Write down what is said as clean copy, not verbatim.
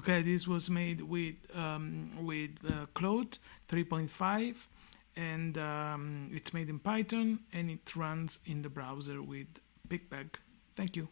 Okay, this was made with Claude 3.5, and it's made in Python, and it runs in the browser with pygbag. Thank you.